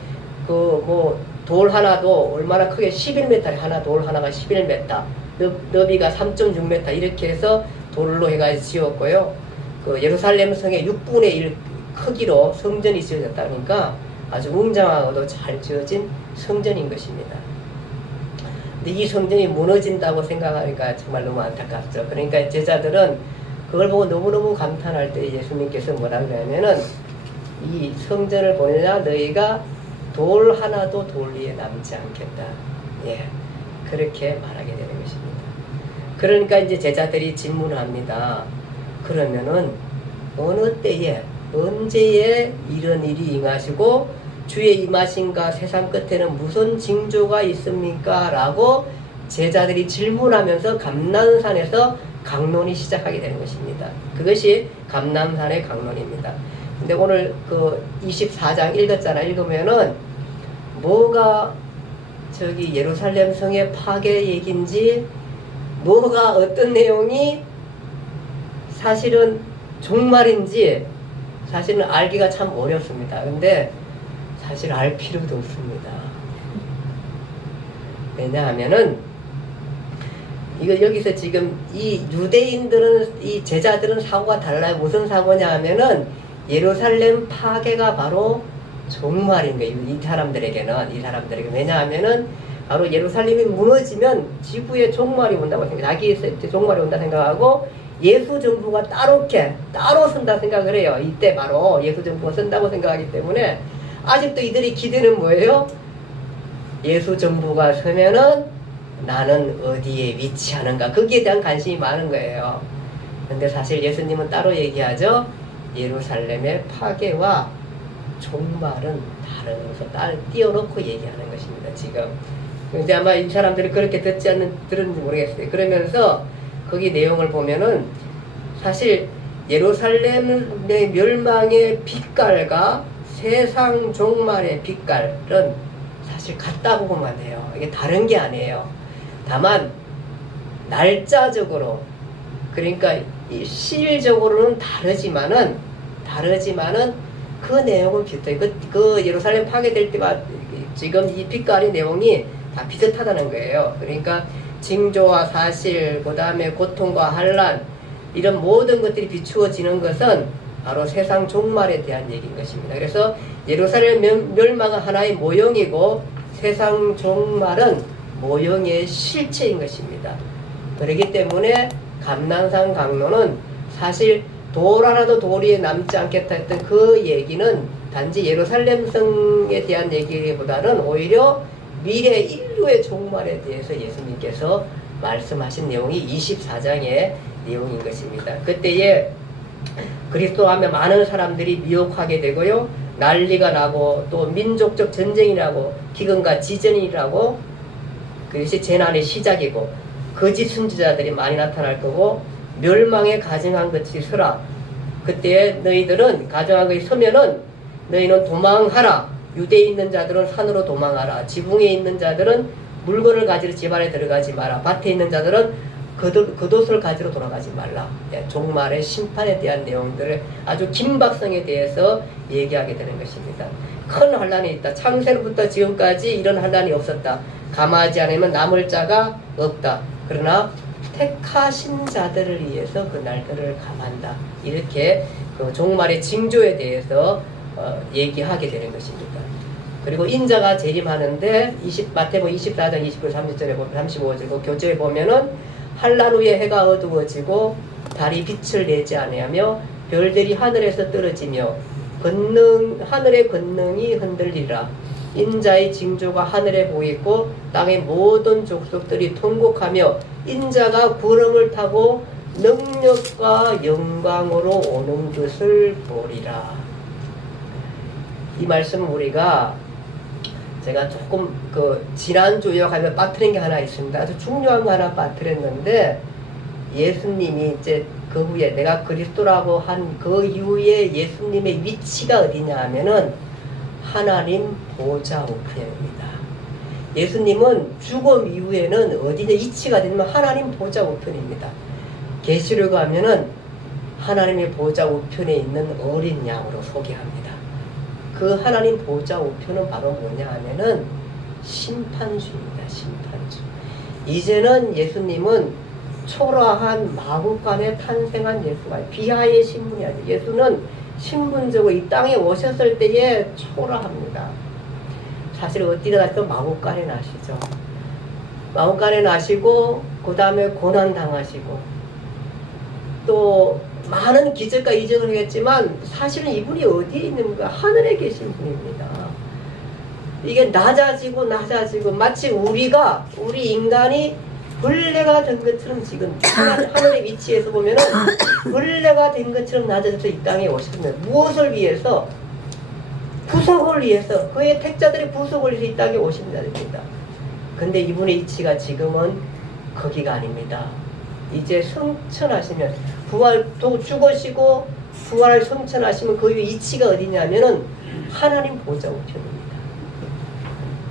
그 뭐 돌 하나도 얼마나 크게 11m 하나 돌 하나가 11m 너비가 3.6m 이렇게 해서 돌로 해가지고 지었고요. 그 예루살렘 성의 6분의 1 크기로 성전이 지어졌다 그러니까 아주 웅장하고도 잘 지어진 성전인 것입니다. 근데 이 성전이 무너진다고 생각하니까 정말 너무 안타깝죠. 그러니까 제자들은 그걸 보고 너무너무 감탄할 때 예수님께서 뭐라 그러냐면은 이 성전을 보느냐 너희가 돌 하나도 돌 위에 남지 않겠다. 예, 그렇게 말하게 되는 것입니다. 그러니까 이제 제자들이 질문을 합니다. 그러면은 어느 때에 언제에 이런 일이 임하시고 주의 임하신가 세상 끝에는 무슨 징조가 있습니까? 라고 제자들이 질문하면서 감난산에서 강론이 시작하게 되는 것입니다. 그것이 감난산의 강론입니다. 근데 오늘 그 24장 읽었잖아. 읽으면은 뭐가 저기 예루살렘 성의 파괴 얘기인지 뭐가 어떤 내용이 사실은 종말인지 사실은 알기가 참 어렵습니다. 근데 사실 알 필요도 없습니다. 왜냐하면은 이거 여기서 지금 이 유대인들은 이 제자들은 사고가 달라요. 무슨 사고냐 하면은 예루살렘 파괴가 바로 종말인 거예요. 이 사람들에게 왜냐하면은 바로 예루살렘이 무너지면 지구에 종말이 온다고 생각. 자기 종말이 온다 생각하고 예수 정부가 따로 선다 생각을 해요. 이때 바로 예수 정부가 선다고 생각하기 때문에 아직도 이들이 기대는 뭐예요? 예수 정부가 서면은 나는 어디에 위치하는가 거기에 대한 관심이 많은 거예요. 근데 사실 예수님은 따로 얘기하죠. 예루살렘의 파괴와 종말은 다르면서 띄워놓고 얘기하는 것입니다. 지금. 근데 아마 이 사람들이 그렇게 들었는지 모르겠어요. 그러면서 거기 내용을 보면은 사실 예루살렘의 멸망의 빛깔과 세상 종말의 빛깔은 사실 같다고 보면 돼요. 이게 다른 게 아니에요. 다만 날짜적으로 그러니까 시일적으로는 다르지만은 그 내용은 비슷해요. 그 예루살렘 파괴될 때와 지금 이 빛깔의 내용이 다 비슷하다는 거예요. 그러니까 징조와 사실, 그 다음에 고통과 환난 이런 모든 것들이 비추어지는 것은 바로 세상 종말에 대한 얘기인 것입니다. 그래서 예루살렘 멸망은 하나의 모형이고 세상 종말은 모형의 실체인 것입니다. 그렇기 때문에 감난산 강론은 사실 돌 하나도 돌 위에 남지 않겠다 했던 그 얘기는 단지 예루살렘 성에 대한 얘기보다는 오히려 미래 인류의 종말에 대해서 예수님께서 말씀하신 내용이 24장의 내용인 것입니다. 그때에 그리스도 하면 많은 사람들이 미혹하게 되고요. 난리가 나고 또 민족적 전쟁이 나고 기근과 지전이라고 그것이 재난의 시작이고 거짓 선지자들이 많이 나타날 거고 멸망에 가증한 것이 서라. 그때 너희들은 가증한 것이 서면은 너희는 도망하라. 유대에 있는 자들은 산으로 도망하라. 지붕에 있는 자들은 물건을 가지러 집 안에 들어가지 마라. 밭에 있는 자들은 겉옷을 가지러 돌아가지 말라. 종말의 심판에 대한 내용들을 아주 긴박성에 대해서 얘기하게 되는 것입니다. 큰 환난이 있다. 창세로부터 지금까지 이런 환난이 없었다. 감하지 않으면 남을 자가 없다. 그러나 택하신 자들을 위해서 그 날들을 감한다. 이렇게 그 종말의 징조에 대해서 얘기하게 되는 것입니다. 그리고 인자가 재림하는데 마태복음 24장 29절 30절에 보면 35절 그 교재에 보면은 환난 후에 해가 어두워지고 달이 빛을 내지 아니하며 별들이 하늘에서 떨어지며 하늘의 권능이 흔들리라. 인자의 징조가 하늘에 보이고 땅의 모든 족속들이 통곡하며 인자가 구름을 타고 능력과 영광으로 오는 것을 보리라. 이 말씀 우리가 제가 조금 지난주 요약하면 빠뜨린 게 하나 있습니다. 아주 중요한 거 하나 빠뜨렸는데, 예수님이 이제 그 후에 내가 그리스도라고 한 그 이후에 예수님의 위치가 어디냐 하면은 하나님 보좌 우편입니다. 예수님은 죽음 이후에는 어디냐 위치가 되면 하나님 보좌 우편입니다. 계시록 가면은 하나님의 보좌 우편에 있는 어린 양으로 소개합니다. 그 하나님 보좌 우편은 바로 뭐냐 하면은 심판주입니다. 심판주. 이제는 예수님은 초라한 마구간에 탄생한 예수가 비하의 신분이 아니에요. 예수는 신분적으로 이 땅에 오셨을 때에 초라합니다. 사실 어디다 갔든 마구간에 나시죠. 마구간에 나시고 그 다음에 고난 당하시고 또 많은 기적과 이적을 하겠지만 사실은 이분이 어디에 있는가? 하늘에 계신 분입니다. 이게 낮아지고 마치 우리 인간이 벌레가 된 것처럼 지금 하늘의 위치에서 보면은 벌레가 된 것처럼 낮아져서 이 땅에 오셨습니다. 무엇을 위해서? 구속을 위해서, 그의 택자들의 구속을 위해서 이 땅에 오신 자입니다. 근데 이분의 위치가 지금은 거기가 아닙니다. 이제 성천하시면 부활도 죽으시고 부활을 성천하시면 그 위치가 어디냐면은 하나님 보좌 우편입니다.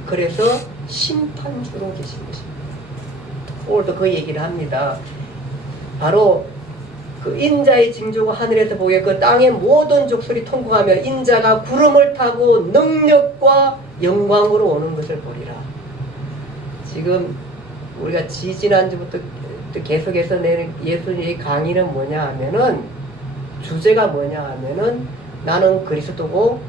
그래서 심판주로 계신 것입니다. 오늘도 그 얘기를 합니다. 바로 그 인자의 징조가 하늘에서 보게 그 땅의 모든 족속이 통곡하며 인자가 구름을 타고 능력과 영광으로 오는 것을 보리라. 지금 우리가 지지난주부터 계속해서 내는 예수님의 강의는 뭐냐 하면은 주제가 뭐냐 하면은 나는 그리스도고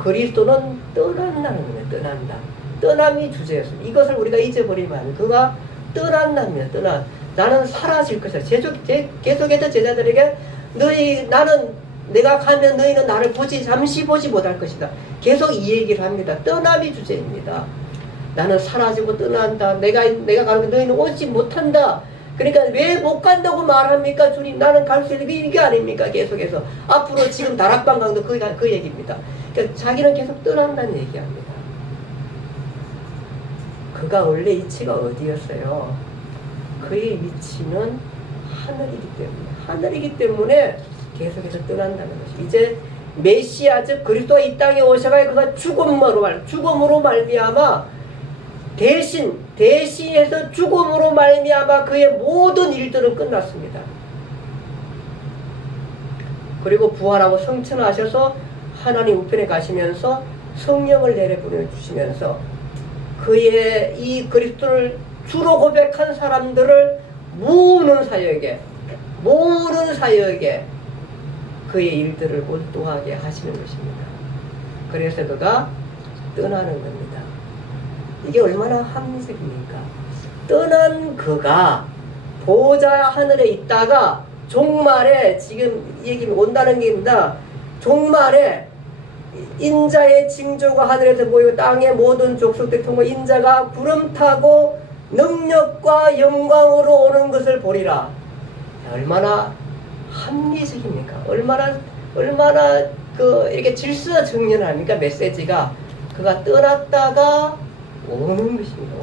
그리스도는 떠난다는 거예요. 떠난다. 떠남이 주제였습니다. 이것을 우리가 잊어버리면 안 돼요. 그가 떠난답니다. 나는 사라질 것이다. 계속해서 제자들에게 나는 내가 가면 너희는 나를 잠시 보지 못할 것이다. 계속 이 얘기를 합니다. 떠남이 주제입니다. 나는 사라지고 떠난다. 내가 가는 게 너희는 오지 못한다. 그러니까 왜 못 간다고 말합니까? 주님, 나는 갈 수 있는 게 이게 아닙니까? 계속해서 앞으로 지금 다락방 강도 그 얘기입니다. 그러니까 자기는 계속 떠난다는 얘기합니다. 그가 원래 위치가 어디였어요? 그의 위치는 하늘이기 때문에 계속해서 떠난다는 것이. 이제 메시아 즉 그리스도가 이 땅에 오셔가 그가 죽음으로 말미암아 대신해서 죽음으로 말미암아 그의 모든 일들은 끝났습니다. 그리고 부활하고 성천하셔서 하나님 우편에 가시면서 성령을 내려 보내주시면서 그의 이 그리스도를 주로 고백한 사람들을 모으는 사역에 그의 일들을 몰두하게 하시는 것입니다. 그래서 그가 떠나는 겁니다. 이게 얼마나 합리적입니까? 떠난 그가 보좌 하늘에 있다가 종말에 지금 얘기는 온다는 게입니다. 종말에 인자의 징조가 하늘에서 보이고 땅의 모든 족속들이 통해 인자가 구름 타고 능력과 영광으로 오는 것을 보리라. 얼마나 합리적입니까? 얼마나 이렇게 질서정연합니까? 메시지가 그가 떠났다가 오는 것입니다.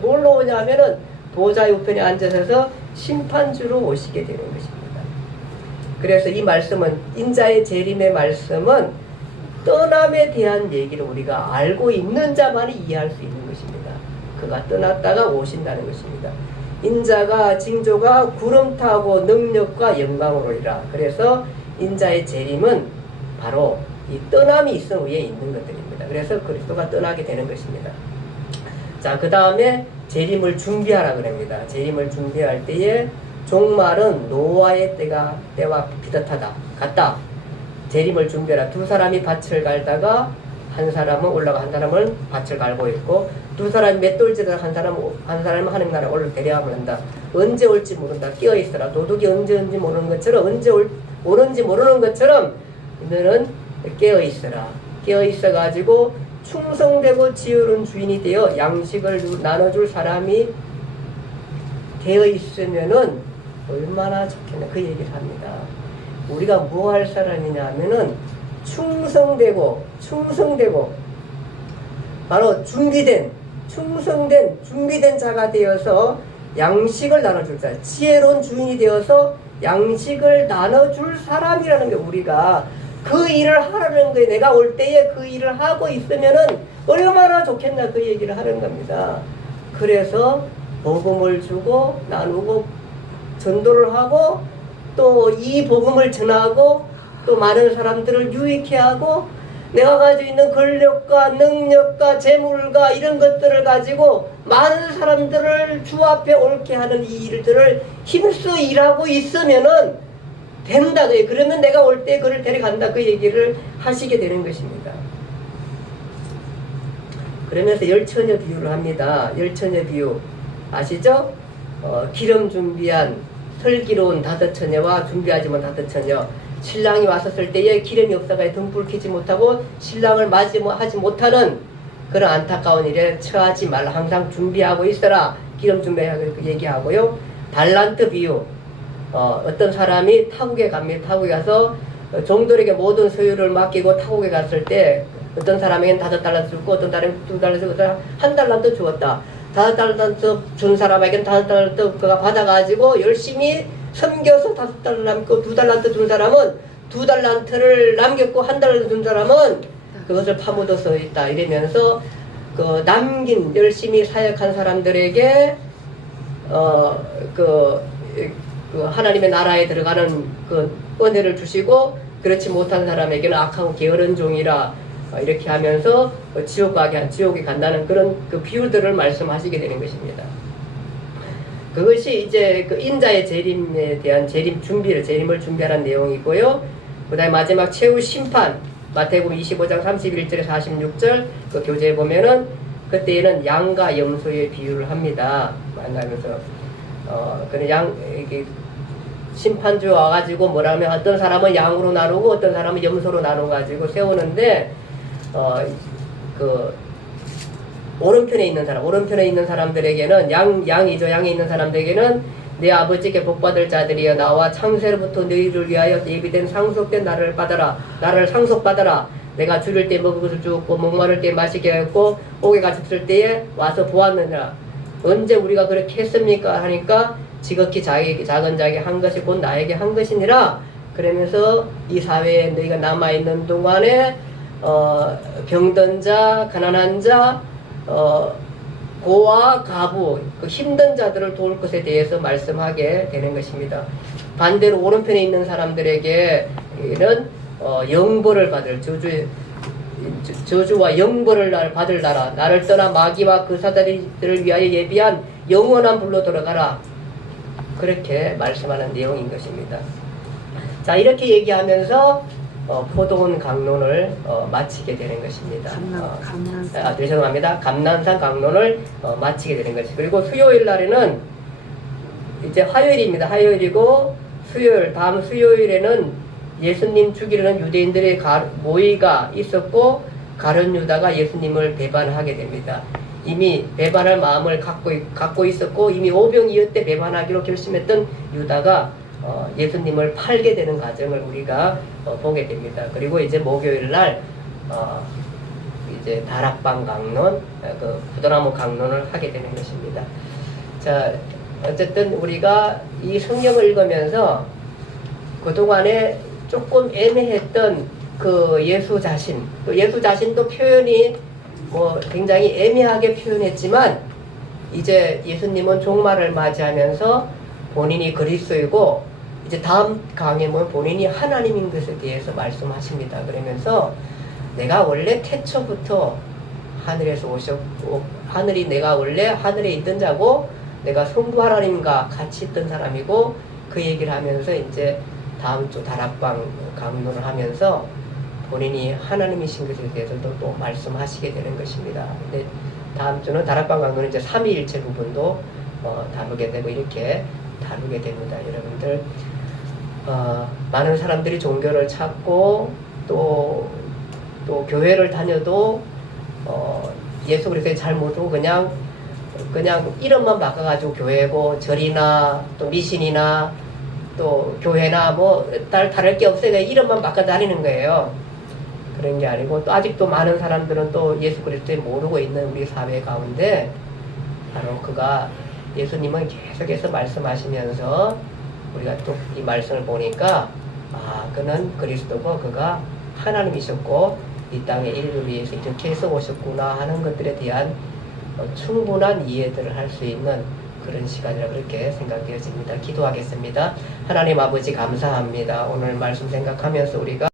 뭘로 오냐면은 보좌의 우편에 앉으셔서 심판주로 오시게 되는 것입니다. 그래서 이 말씀은 인자의 재림의 말씀은 떠남에 대한 얘기를 우리가 알고 있는 자만이 이해할 수 있는 것입니다. 그가 떠났다가 오신다는 것입니다. 인자가 징조가 구름 타고 능력과 영광으로이라. 그래서 인자의 재림은 바로 이 떠남이 있음 위에 있는 것들입니다. 그래서 그리스도가 떠나게 되는 것입니다. 자, 그 다음에 재림을 준비하라 그럽니다. 재림을 준비할 때에 종말은 노아의 때와 비슷하다. 같다. 재림을 준비하라. 두 사람이 밭을 갈다가 한 사람은 올라가 한 사람은 밭을 갈고 있고 두 사람이 맷돌질을 한 사람은 하나님 나라에 올라 데려가면 한다. 언제 올지 모른다. 깨어있어라. 도둑이 언제 모르는 것처럼 언제 오는지 모르는 것처럼 너는 깨어 있어라. 깨어 있어 가지고 충성되고 지혜로운 주인이 되어 양식을 나눠줄 사람이 되어 있으면은 얼마나 좋겠나 그 얘기를 합니다. 우리가 뭐 할 사람이냐 하면은 충성되고 바로 준비된 자가 되어서 양식을 나눠줄 자, 지혜로운 주인이 되어서 양식을 나눠줄 사람이라는 게 우리가 그 일을 하라는 거예요. 내가 올 때에 그 일을 하고 있으면은 얼마나 좋겠나 그 얘기를 하는 겁니다. 그래서 복음을 주고 나누고 전도를 하고 또 이 복음을 전하고 또 많은 사람들을 유익해 하고 내가 가지고 있는 권력과 능력과 재물과 이런 것들을 가지고 많은 사람들을 주 앞에 옳게 하는 이 일들을 힘써 일하고 있으면은 된다. 그러면 내가 올 때 그를 데려간다. 그 얘기를 하시게 되는 것입니다. 그러면서 열처녀 비유를 합니다. 열처녀 비유 아시죠? 기름 준비한 슬기로운 5처녀와 준비하지 못한 5처녀. 신랑이 왔었을 때에 기름이 없어가지고 등불 켜지 못하고 신랑을 맞이하지 못하는 그런 안타까운 일에 처하지 말라. 항상 준비하고 있어라. 기름 준비하고 얘기하고요. 달란트 비유. 어떤 사람이 타국에 갑니다. 타국에 가서 종들에게 모든 소유를 맡기고 타국에 갔을 때 어떤 사람에게는 5달란트 주고 어떤 사람에게는 2달란트 주고 1달란트 주었다. 5달란트 준 사람에게는 5달란트 그가 받아가지고 열심히 섬겨서 5달란트 남고 2달란트 준 사람은 2달란트를 남겼고 1달란트 준 사람은 그것을 파묻어서 있다. 이러면서 그 남긴 열심히 사역한 사람들에게 그 하나님의 나라에 들어가는 그 은혜를 주시고 그렇지 못한 사람에게는 악하고 게으른 종이라 이렇게 하면서 지옥에 간다는 그런 그 비유들을 말씀하시게 되는 것입니다. 그것이 이제 그 인자의 재림에 대한 재림을 준비하는 내용이고요. 그 다음에 마지막 최후 심판 마태복음 25장 31절에서 46절 그 교재에 보면은 그때에는 양과 염소의 비유를 합니다. 만나면서 그냥 이게 심판주 와가지고 뭐라면 어떤 사람은 양으로 나누고 어떤 사람은 염소로 나눠가지고 세우는데 그 오른편에 있는 사람들에게는 양이죠. 양에 있는 사람들에게는 내 아버지께 복받을 자들이여 나와 창세로부터 너희를 위하여 예비된 상속된 나를 상속받아라. 내가 죽일 때 먹을 것을 주었고 목마를 때 마시게 하였고 옥에 갇혔을 때에 와서 보았느니라. 언제 우리가 그렇게 했습니까? 하니까 지극히 작은 자에게 한 것이 곧 나에게 한 것이니라. 그러면서 이 사회에 너희가 남아있는 동안에 병든 자, 가난한 자, 고아, 가부, 그 힘든 자들을 도울 것에 대해서 말씀하게 되는 것입니다. 반대로 오른편에 있는 사람들에게는 영벌을 받을 저주와 영벌을 받을 나라, 나를 떠나 마귀와 그 사자들을 위하여 예비한 영원한 불로 돌아가라. 그렇게 말씀하는 내용인 것입니다. 자, 이렇게 얘기하면서 포도원 강론을 마치게 되는 것입니다. 죄송합니다. 감난산 강론을 마치게 되는 것이. 그리고 수요일 날에는 이제 화요일입니다. 화요일이고 다음 수요일에는 예수님 죽이려는 유대인들의 모의가 있었고 가룟 유다가 예수님을 배반하게 됩니다. 이미 배반할 마음을 갖고 있었고 이미 오병이어 때 배반하기로 결심했던 유다가 예수님을 팔게 되는 과정을 우리가 보게 됩니다. 그리고 이제 목요일 날 이제 다락방 강론, 그 부도나무 강론을 하게 되는 것입니다. 자, 어쨌든 우리가 이 성경을 읽으면서 그동안에 조금 애매했던 그 예수 자신도 표현이 뭐 굉장히 애매하게 표현했지만 이제 예수님은 종말을 맞이하면서 본인이 그리스도이고 이제 다음 강에 보면 본인이 하나님인 것에 대해서 말씀하십니다. 그러면서 내가 원래 태초부터 하늘에서 오셨고 내가 원래 하늘에 있던 자고 내가 성부 하나님과 같이 있던 사람이고 그 얘기를 하면서 이제 다음 주 다락방 강론을 하면서 본인이 하나님이신 것에 대해서도 또 말씀하시게 되는 것입니다. 근데 다음 주는 다락방 강론은 이제 삼위일체 부분도 다루게 되고 이렇게 다루게 됩니다. 여러분들 많은 사람들이 종교를 찾고 또 교회를 다녀도 예수 그리스도를 잘 모르고 그냥 이름만 바꿔가지고 교회고 절이나 또 미신이나 또 교회나 뭐 다를 게 없어요. 그냥 이름만 바꿔 다니는 거예요. 그런 게 아니고 또 아직도 많은 사람들은 또 예수 그리스도를 모르고 있는 우리 사회 가운데 바로 그가 예수님은 계속해서 말씀하시면서 우리가 또 이 말씀을 보니까 그는 그리스도고 그가 하나님이셨고 이 땅에 인류를 위해서 이렇게 해서 오셨구나 하는 것들에 대한 충분한 이해들을 할 수 있는 그런 시간이라 그렇게 생각되어집니다. 기도하겠습니다. 하나님 아버지 감사합니다. 오늘 말씀 생각하면서 우리가